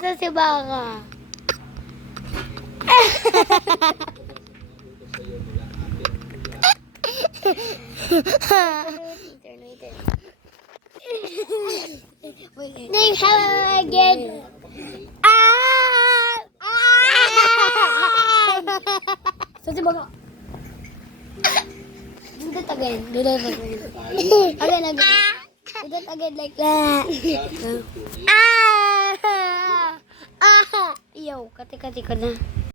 Sa si baka. They have again. So si baka. Do that again. Do that again. Again. Do that again like that. Yo, kati-kati ko na.